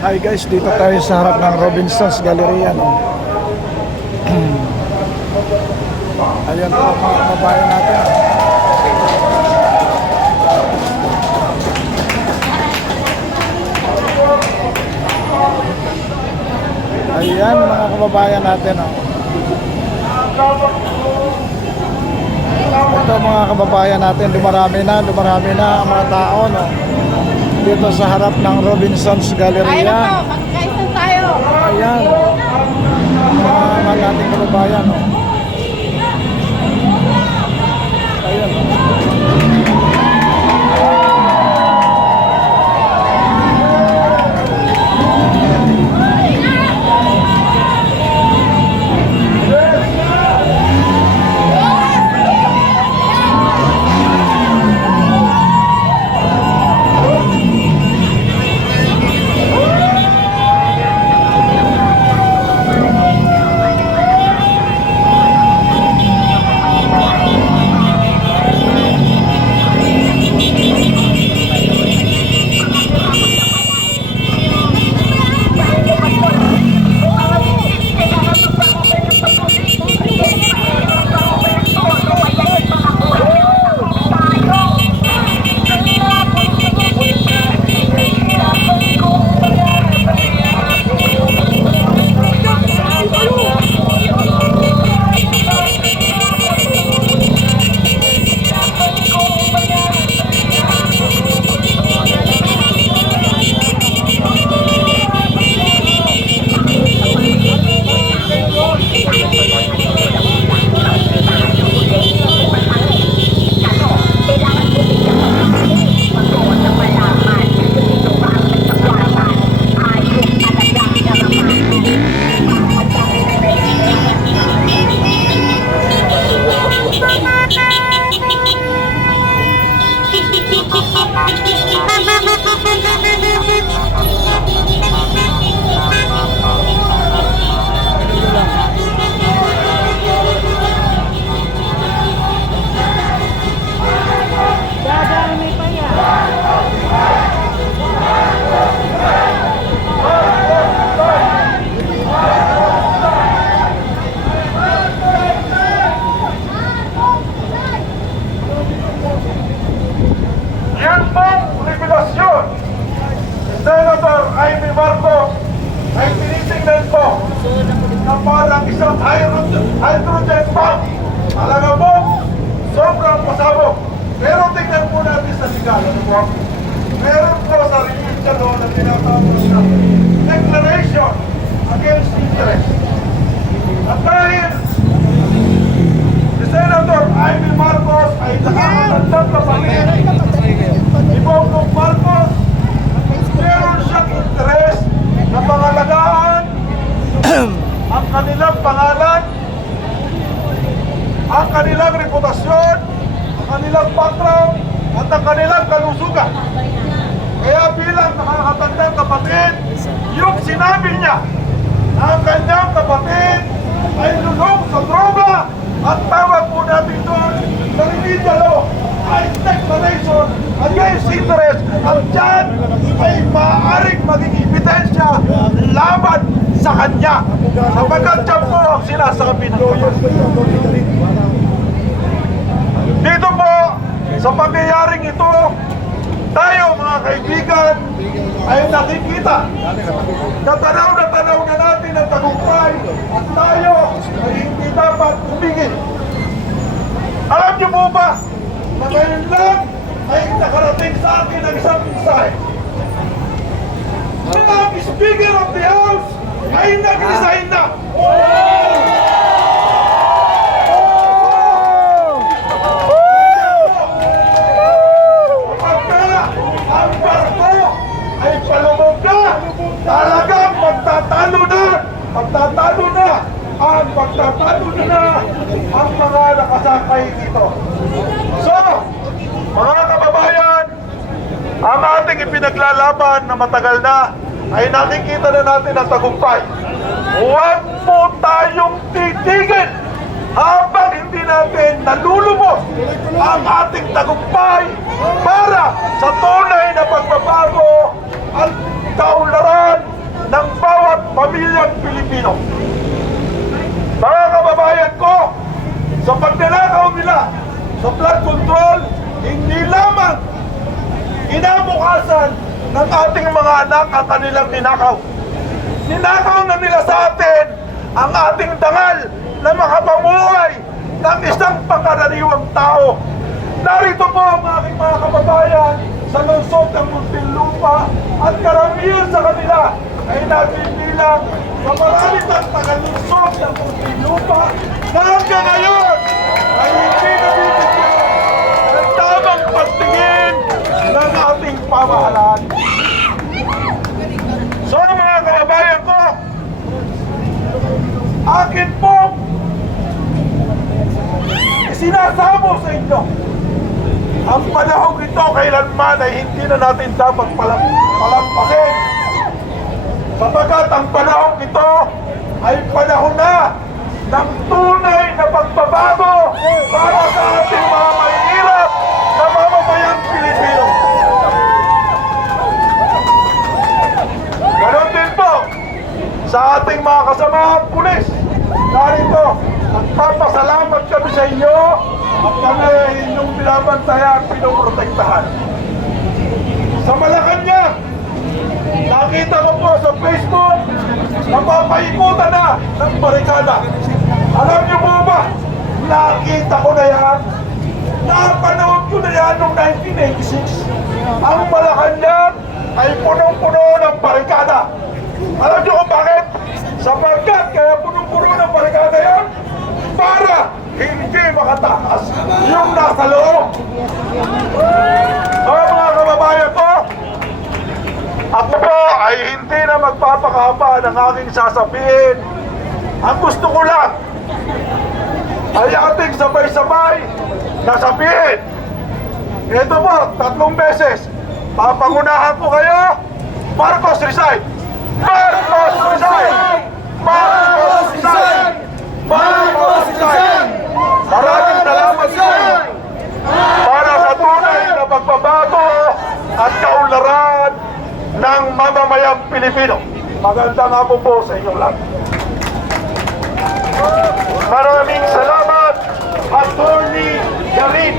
Hi guys, dito tayo sa harap ng Robinson's Galleria, no? Ayan po mga kababayan natin. Ayan mga kababayan natin, no? Ito mga kababayan natin, dumarami na ang mga tao, no? Dito sa harap ng Robinson's Galleria. Ayun po, magkaisan tayo. Ayan. Mga ating kababayan, no? Ayan. Yan pong revelasyon ni Senator Amy Marcos ay tinitingnan po na parang isang hydrogen bomb. Talaga po, sobrang pasabog. Pero tingnan po natin sa legal. Ano po? Meron po sa religion law na tinatawag na Declaration Against Interest. At dahil si Senator Amy Marcos ay nakakatandang kapatid ni Bongbong Marcos, meron siyang interest na pangalagaan ang kanilang pangalan, ang kanilang reputasyon, ang kanilang background, at ang kanilang kalusugan. Kaya bilang nakakatandang kapatid, yung sinabi niya na ang kanyang kapatid ay lulong sa droga at tawag po natin doon sa remedial law ay declaration against interest at dyan ay maaaring maging ebidensya laban sa kanya. Sapagkat dyan po ang sinasabi ng kapatid. Dito po, sa pangyayaring ito, tayo mga kaibigan ay nakikita. Katanaw na natin ang tagumpay at tayo ay hindi dapat umigil. Alam niyo po ba na ngayon lang ay nakarating sa akin ang isang mensahe na ang Speaker of the House ay nag-resign na. Ang barko ay palubog na. Talagang magtatalo na ang mga nakasakay dito. So, mga kababayan, ang ating ipinaglalaban na matagal na ay nakikita na natin ang tagumpay. Huwag po tayong titigil habang hindi natin nalulubos ang ating tagumpay para sa tunay na pagbabago at kaunlaran ng ating mga anak ang kanilang ninakaw. Ninakaw na nila sa atin ang ating dangal na makapamuhay ng isang pangkaraniwang tao. Narito po ang aking mga kababayan sa lungsod ng Muntinlupa at karamihan sa kanila ay nagbibilang sa marami ng taga-lungsod ng Muntinlupa na hanggang ngayon ay hindi nabibigyan ng tamang pagtingin ng ating pamahalaan. So mga kababayan ko, akin po isinasamo sa inyo ang panahong ito kailanman ay hindi na natin dapat palampasin, sapagkat ang panahong ito ay panahon na ng tunay na pagbabago para sa ating mga mahihirap na mamamayang Pilipino. Ganon din po sa ating mga kasamahang pulis. Narito, nagpapasalamat kami sa inyo at kami inyong binabantayan at pinoprotektahan. Sa Malacanang, nakita ko po sa Facebook, napapaikutan na ng barikada. Alam niyo po ba, nakita ko na yan, napanood ko na yan noong 1986. Ang Malacanang ay punong-puno ng barikada. Alam niyo kung bakit? Sapagkat kaya punong-puno ng barikada yan para hindi makatakas yung nasa loob. Mga kababayan ko, ako po ay hindi na magpapakahaba ng aking sasabihin. Ang gusto ko lang ay ating sabay-sabay na sabihin. Ito po, 3 beses. Papangunahan ko kayo. Marcos resign! Marcos resign! Marcos resign! Marcos resign! Maraming salamat sa inyo para sa tunay na pagbabago at kaunlaran ng mamamayang Pilipino. Magandang hapon po sa inyong lahat. Maraming salamat, Attorney Garin.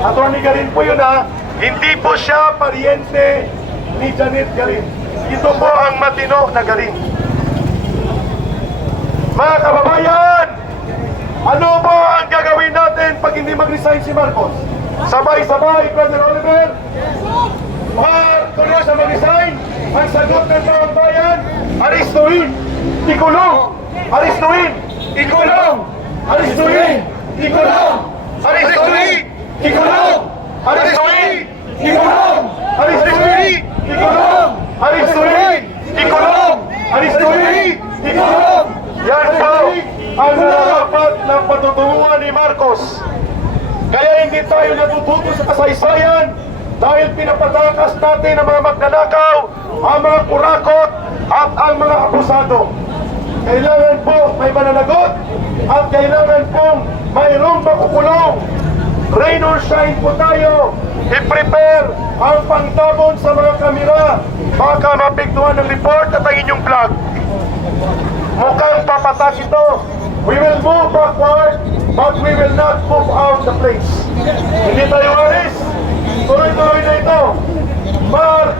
Attorney Garin po yun ha. Hindi po siya pariente ni Janet Garin. Ito po ang matino na Garin. Mga kababayan, ano po ang gagawin natin pag hindi mag-resign si Marcos? Sabay-sabay, Brother Oliver. Tuloy sa mag-resign. Ang sagot ng taong bayan, aristuin, ikulong, aristuin, ikulong, aristuin, ikulong, aristuin, ikulong, aristuin, ikulong, aristuin, ikulong, aristuin, ikulong, aristuin, ikulong. Yan po ang dapat ng patutunguhan ni Marcos. Kaya hindi tayo natututo sa kasaysayan dahil pinapatakas natin ang mga magnanakaw, ang mga kurakot at ang mga akusado. Kailangan po may mananagot at kailangan pong mayroong makukulong. Rain or shine po tayo. I-prepare ang pangtabon sa mga kamera. Baka mapigtuhan ng report at ang inyong vlog. Mukhang papatak ito. We will move backward, but we will not move out the place. Hindi tayo alis. Tuloy-tuloy na ito.